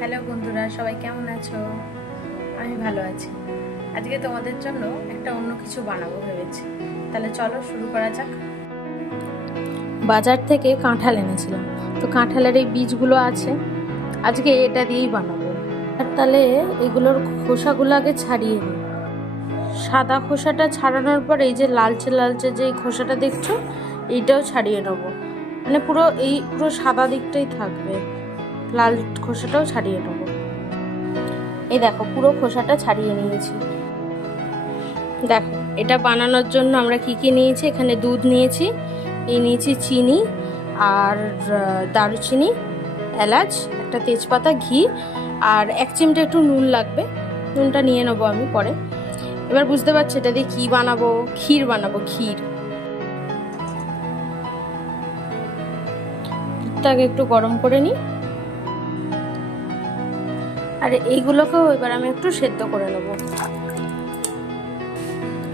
Hello বন্ধুরা, সবাই কেমন আছো? আমি ভালো আছি। আজকে তোমাদের জন্য একটা অন্য কিছু বানাবো ভেবেছি। তাহলে চলো শুরু করা যাক। বাজার থেকে কাঁঠাল এনেছিলাম, তো কাঁঠালের এই বীজগুলো আছে, আজকে এটা দিয়েই বানাবো। আর তাহলে এগুলোর খোসাগুলো আগে ছাড়িয়ে নিই। সাদা খোসাটা ছাড়ানোর পর এই যে লালচে লালচে যে খোসাটা দেখছো, এইটাও ছাড়িয়ে নেবো। মানে পুরো সাদা দিকটাই থাকবে, লাল খোসাটাও ছাড়িয়ে নেবো। এই দেখো, পুরো খোসাটা ছাড়িয়ে নিয়েছি। দেখো, এটা বানানোর জন্য আমরা কি কি নিয়েছি। এখানে দুধ নিয়েছি, নিয়েছি চিনি আর দারুচিনি, এলাচ, একটা তেজপাতা, ঘি আর 1 চিমটে একটু নুন লাগবে। নুনটা নিয়ে নেবো আমি পরে। এবার বুঝতে পারছি এটা দিয়ে কি বানাবো। ক্ষীর বানাবো, ক্ষীর। দুধটা আগে একটু গরম করে নিই। আর এইগুলোকেও এবার আমি একটু সেদ্ধ করে নেবো।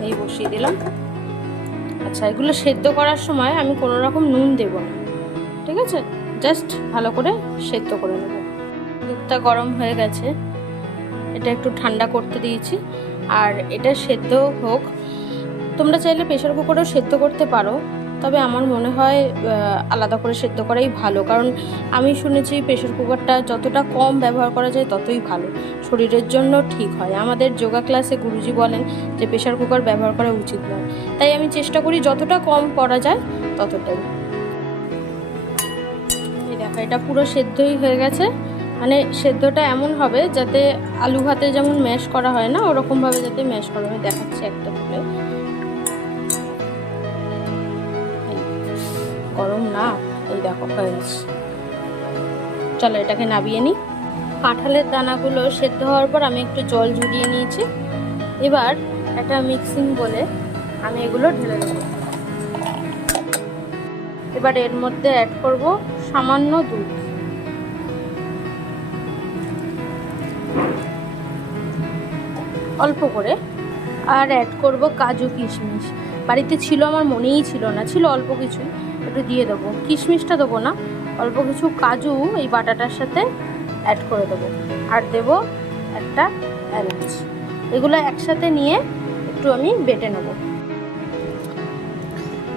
এই বসিয়ে দিলাম। আচ্ছা, এগুলো সেদ্ধ করার সময় আমি কোনো রকম নুন দেব না, ঠিক আছে? জাস্ট ভালো করে সেদ্ধ করে নেব। দুধটা গরম হয়ে গেছে, এটা একটু ঠান্ডা করতে দিয়েছি। আর এটা সেদ্ধ হোক। তোমরা চাইলে প্রেশার কুকারেও সেদ্ধ করতে পারো, তবে আমার মনে হয় আলাদা করে সেদ্ধ করাই ভালো। কারণ আমি শুনেছি প্রেশার কুকারটা যতটা কম ব্যবহার করা যায় ততই ভালো, শরীরের জন্য ঠিক হয়। আমাদের যোগা ক্লাসে গুরুজি বলেন যে প্রেশার কুকার ব্যবহার করা উচিত নয়, তাই আমি চেষ্টা করি যতটা কম করা যায় ততটাই। এই দেখো, এটা পুরো সেদ্ধই হয়ে গেছে। মানে সেদ্ধটা এমন হবে যাতে আলু ভাতে যেমন ম্যাশ করা হয় না, ওরকমভাবে যাতে ম্যাশ করা হয়। দেখাচ্ছি একটা তুলে। গরম না, এই দেখো হয়ে গেছে। চলো এটাকে নামিয়ে নিই। কাঁঠালের দানাগুলো সেদ্ধ হওয়ার পর আমি একটু জল ঝরিয়ে নিয়েছি। এবার একটা মিক্সিং বলে আমি এগুলো ঢেলে দেবো। এবার এর মধ্যে অ্যাড করব সামান্য দুধ। অল্প করে। আর অ্যাড করব কাজু কিশমিশ। বাড়িতে ছিল, আমার মনেই ছিল না, ছিল অল্প কিছুই, একটু দিয়ে দেবো। কিশমিশটা দেবো না, অল্প কিছু কাজু এই বাটাটার সাথে অ্যাড করে দেবো। আর দেব একটা এলাচ। এগুলো একসাথে নিয়ে একটু আমি বেটে নেব।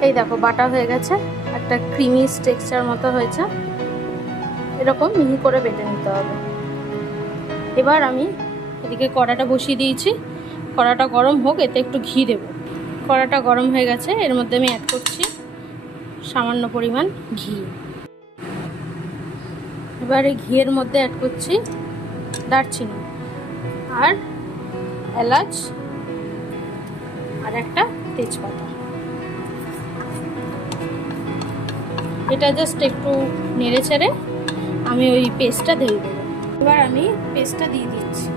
এই দেখো, বাটা হয়ে গেছে, একটা ক্রিমি টেক্সচার মতো হয়েছে। এরকম মিহি করে বেটে নিতে হবে। এবার আমি এদিকে কড়াটা বসিয়ে দিয়েছি। কড়াটা গরম হোক, এতে একটু ঘি দেব। কড়াটা গরম হয়ে গেছে, এর মধ্যে আমি অ্যাড করছি সামান্য পরিমাণ ঘি। এবার এই ঘিয়ের মধ্যে অ্যাড করছি দারচিনি আর এলাচ আর একটা তেজপাতা। এটা জাস্ট একটু নেড়ে চেড়ে আমি ওই পেস্টটা দিয়ে দেবো। এবার আমি পেস্টটা দিয়ে দিচ্ছি।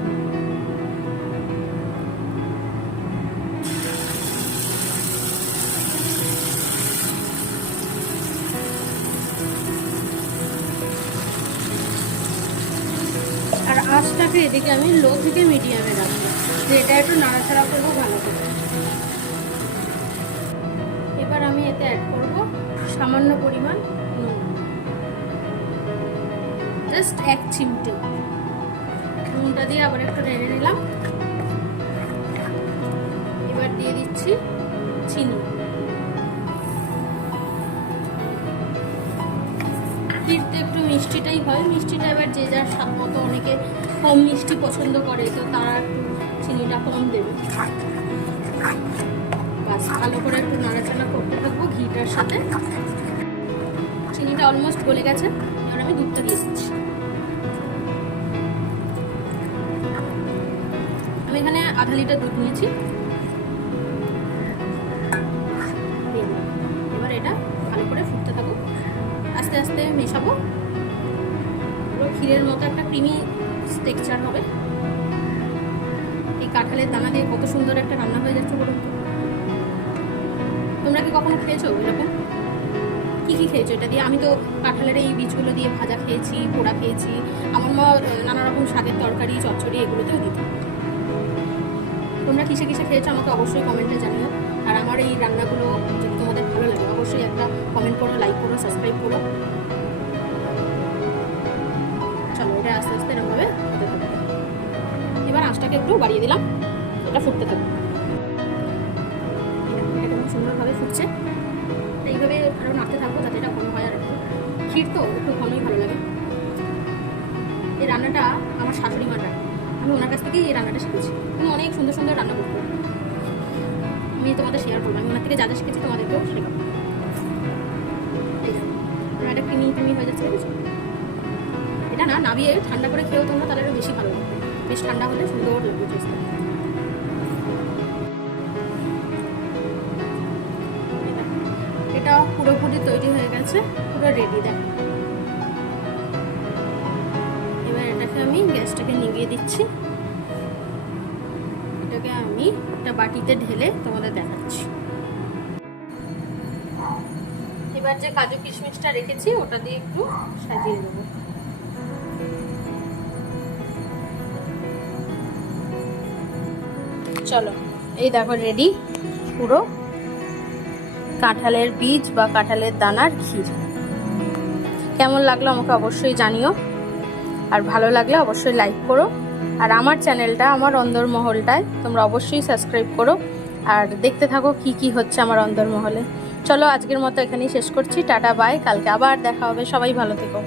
আর আঁচটাকে এদিকে আমি লো থেকে মিডিয়ামে রাখবো, এটা একটু নাড়াচাড়া করবো ভালো করে। এবার আমি এতে অ্যাড করব সামান্য পরিমাণ নুন, জাস্ট 1 চিমটে। নুনটা দিয়ে আবার একটু নেড়ে নিলাম। এবার দিয়ে দিচ্ছি চিনি। ক্ষীরতে একটু মিষ্টিটাই হয়, মিষ্টিটা এবার যে যার স্বাদ মতো, অনেকে কম মিষ্টি পছন্দ করে, তো তারা একটু চিনিটা কম দেবে। বাস ভালো করে একটু নাড়াচাড়া করতে থাকবো ঘিটার সাথে। চিনিটা অলমোস্ট গলে গেছে, এবার আমি দুধটা দিয়ে দিচ্ছি। আমি এখানে আধা লিটার দুধ নিয়েছি। এবার এটা ভালো করে ফুটতে থাকুক, আস্তে আস্তে মেশাবো। পুরো ক্ষীরের মতো একটা ক্রিমি টেক্সচার হবে। এই কাঁঠালের দানা দিয়ে কত সুন্দর একটা রান্না হয়ে যাচ্ছে বলুন তো। তোমরা কি কখনো খেয়েছো এরকম? কি কি খেয়েছো এটা দিয়ে? আমি তো কাঁঠালের এই বীজগুলো দিয়ে ভাজা খেয়েছি, পোড়া খেয়েছি। আমার মা নানা রকম শাকের তরকারি, চচ্চড়ি এগুলোতেও দিত। তোমরা কিসে কিসে খেয়েছো আমাকে অবশ্যই কমেন্টে জানিও। আর আমার এই রান্নাগুলো যদি তোমাদের ভালো লাগে অবশ্যই একটা কমেন্ট করো, লাইক করো, সাবস্ক্রাইব করো। চলো এটা আস্তে আস্তে এরকমভাবে গ্যাসটাকে একটু বাড়িয়ে দিলাম, এটা ফুটতে থাকবে। এটা খুব সুন্দরভাবে ফুটছে, এইভাবে আরও নাড়তে থাকবো যাতে এটা ঘন হয়। আর ক্ষীর তো একটু ঘনই ভালো লাগে। এই রান্নাটা আমার শাশুড়ি মার রান্না, আমি ওনার কাছ থেকেই এই রান্নাটা শিখেছি। উনি অনেক সুন্দর সুন্দর রান্না করতো, আমি তোমাদের শেয়ার করবো। আমি ওনার থেকে যা যা শিখেছি তোমাদেরকেও শেখাবো। এটা ক্রিমি হয়ে যাচ্ছে, বুঝছো? এটা না নামিয়ে ঠান্ডা করে খেয়েও তোমরা তাহলে বেশি ভালো লাগবে, বেশ ঠান্ডা হলে সুন্দর লাগবে টেস্টটা। এটা পুরোপুরি তৈরি হয়ে গেছে, পুরো রেডি। দেখ এবার এটাকে আমি গ্যাসটাকে নিভিয়ে দিচ্ছি, এটাকে আমি একটা বাটিতে ঢেলে তোমাদের দেখাচ্ছি। এবার যে কাজু কিশমিশটা রেখেছি ওটা দিয়ে একটু সাজিয়ে দেবো। চলো, এই দেখো রেডি পুরো কাঁঠালের বীজ বা কাঁঠালের দানার ক্ষীর। কেমন লাগলো আমাকে অবশ্যই জানিও, আর ভালো লাগলে অবশ্যই লাইক করো। আর আমার চ্যানেলটা, আমার অন্দরমহলটায় তোমরা অবশ্যই সাবস্ক্রাইব করো, আর দেখতে থাকো কি কি হচ্ছে আমার অন্দরমহলে। চলো আজকের মতো এখানেই শেষ করছি, টাটা বাই, কালকে আবার দেখা হবে, সবাই ভালো থেকো।